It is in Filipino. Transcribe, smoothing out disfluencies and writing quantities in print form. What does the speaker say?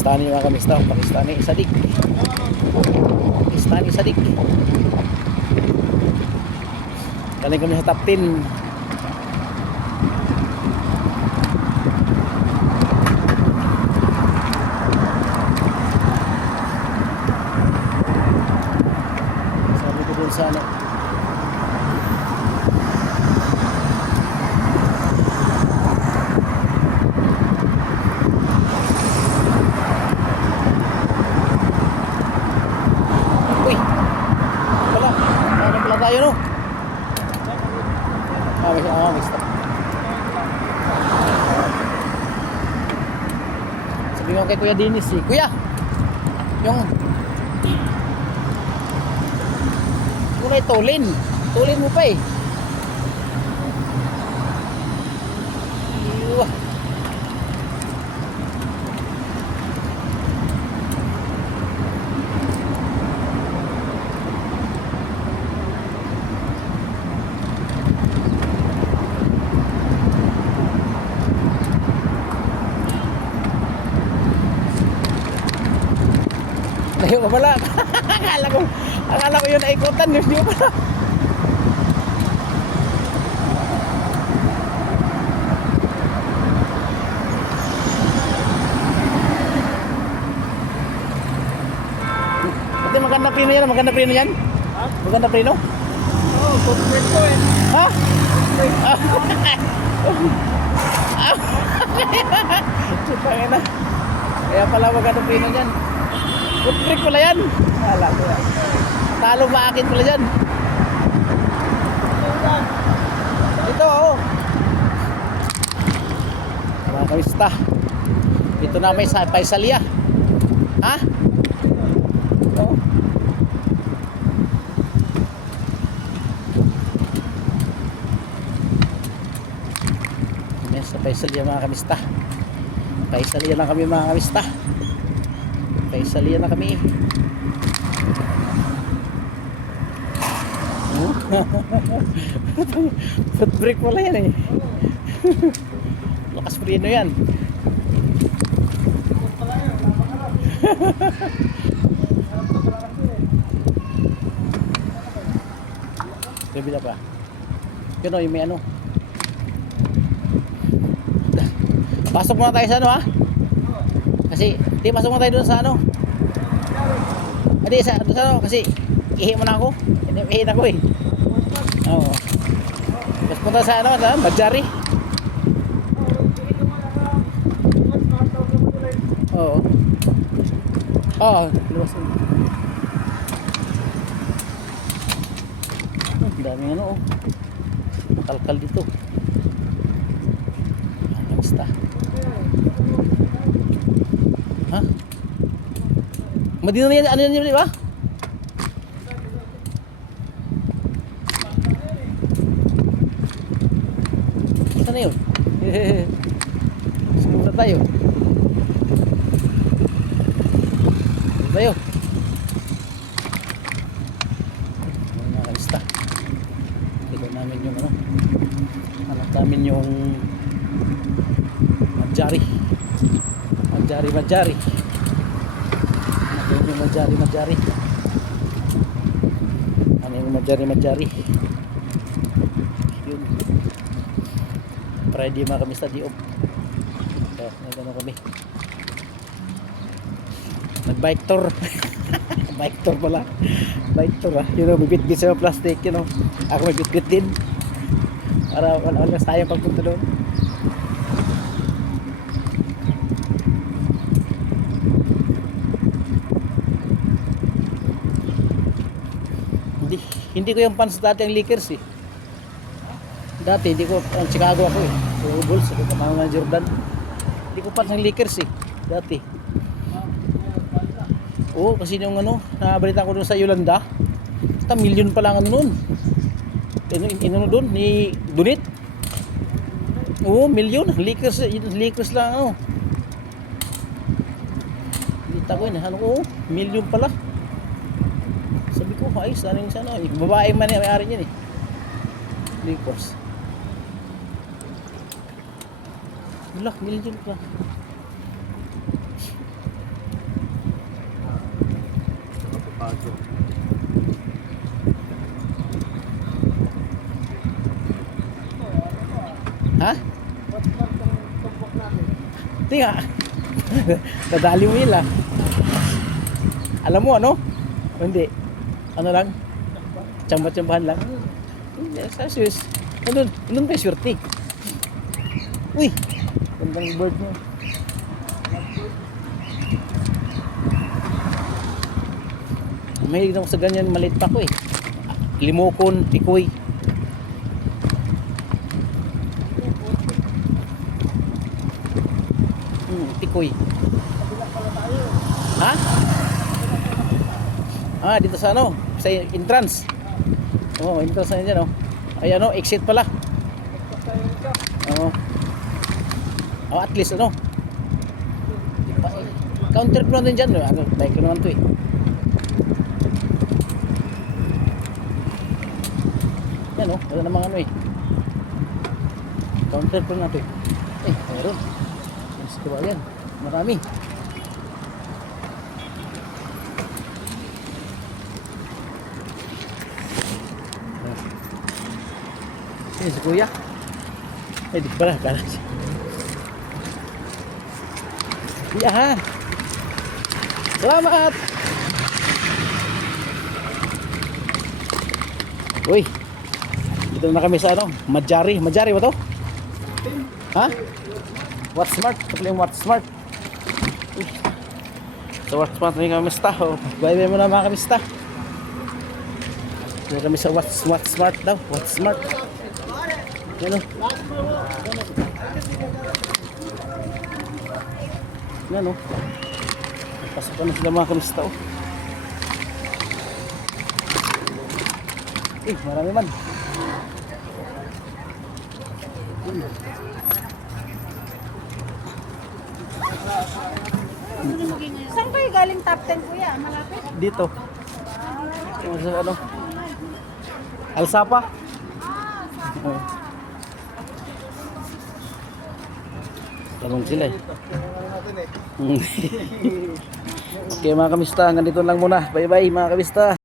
Pakistani mga kamista. Pakistani Sadiq. Pakistani Sadiq. Galing kami sa top 10. Sabi ko dun sa ano, uy, wala, ano pala tayo no? May stop. Sabi ko kay Kuya Dennis eh, Kuya, yung kulay tulin mo pa eh. Iwa. Layo ka pala. akala ko yun ay ikutan, yun yun pala. Ate, maganda preno yan, maganda preno yan. Ha? Maganda preno? Oo, complete ko eh. Ha? Sipangin na. Kaya pala maganda preno yan. Good break pala yan. Wala ko yan. Talo maakit pala dyan. Ito oh. Mga kamista. Dito na may Paisalia. Ha? Ito. Yan sa Paisalia mga kamista. Paisalia lang kami mga kamista. Paisalia na kami. Foot brake pala yan eh. Lakas preno yan. Kabila pa. Yun o, yung may ano. Pasok muna tayo sa ano ha. Kasi, di pasok muna tayo doon sa ano. Hindi, doon sa ano. Kasi, ihi mo na ako. Ihi na ako eh. Oo. Tapos punta sa ano, sa Badjari. Oo. Oo, luwas na. Ang daming ano oh. Makalkal dito. Basta. Ha? Madina na yan, ano yan di ba? Saan na yun? Sumunod tayo. Tayo. Mga kalista. Ito namin yung ano. Anak namin yung Badjari. Badjari. Ano yung Badjari. Ano yung Badjari. Yun. Friday mga kami sa Diop. Kaya nagano kami. Nag-bike tour. Bike tour pala. Bike tour ah. You know, bibit-bit sa plastic, you know. Ako may bit-bit din. Para wala sayang pagpunta doon. Hindi ko yung fans dati ang Lakers eh. Dati hindi ko, ang Chicago ako eh. So Bulls, ako kamama ng Jordan. Hindi ko fans ng Lakers eh. Dati. Oo, kasi yung ano, nabalita ko doon sa Yolanda. Basta million pa lang ano noon. Ano doon, ni Dunit. Oo, million. Lakers lang ano. Kita ko yun, ano ko, million pala. Sabi ko, ayos, ano yung sana. Babae man yung may-ari niyan eh. Lakers. Wala, million pa. Bago. Ha? Hindi nga. Nadali mo yun lang. Alam mo ano? O hindi? Ano lang? Tsambat-tsambahan lang. Hindi, sa sus. Nandun pa yung swerte. Uy! Gandang bird mo. Mahilig na ako sa ganyan, maliit pa ko eh. Limokon, tikoy. Tikoy. Ha? Ah, dito sa ano? Sa entrance. Oo, entrance na dyan oh. Ay ano, exit pala. Oo. Oh, at least ano. Counter ko natin dyan. Ano, bike ko naman to eh. Yan oh, wala namang ano eh. Counter ko natin. Eh, meron. Mas diba yan? Marami. Ini si Kuya. Eh, di pala. Kala siya. Kuya ha. Selamat. Uy. Dito na kami sa ano? Madjari. Madjari ba to? Ha? What's smart? Ito yung what's smart. Uy. So what's smart na yung kamista. Oh, bye-bye muna mga kamista. Dito kami sa what's smart daw. What's smart. Yan o. Yan o. Pasok na sila mga kamista o. Eh, marami man. Saan kayo galing top 10 kuya? Malapit? Dito. Yung sa ano? Alsapa? Oh. Tanong sila eh. Okay mga kamista, hanggang dito lang muna. Bye bye mga kamista.